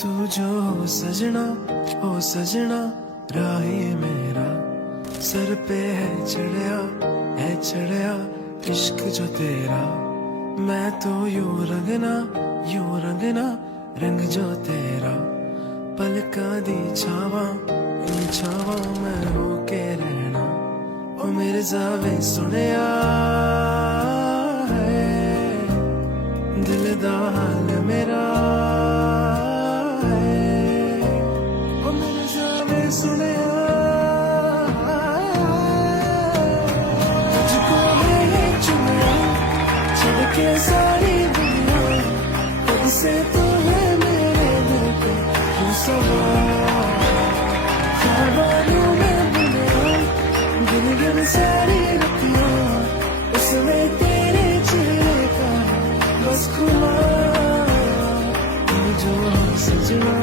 तू जो हो सजना राही मेरा सर पे है चढ़िया इश्क जो तेरा। मैं तो यूं रंगना रंग जो तेरा। पलका दी छावा इन छावा मैं होके रहना। ओ मेरे जावे सुनिया है दिल दा हाल मेरा है। ओ मेरे जावे सुनिया तुझको मैंने चुना छड़ के सारी दुनिया। कब से तू है मेरे दिल पे तू सवार। ख्वाबानों में बुनिया गिन सारी रतियां उसमें तेरे चेहरे का बस खुमा। तू जो हो सजना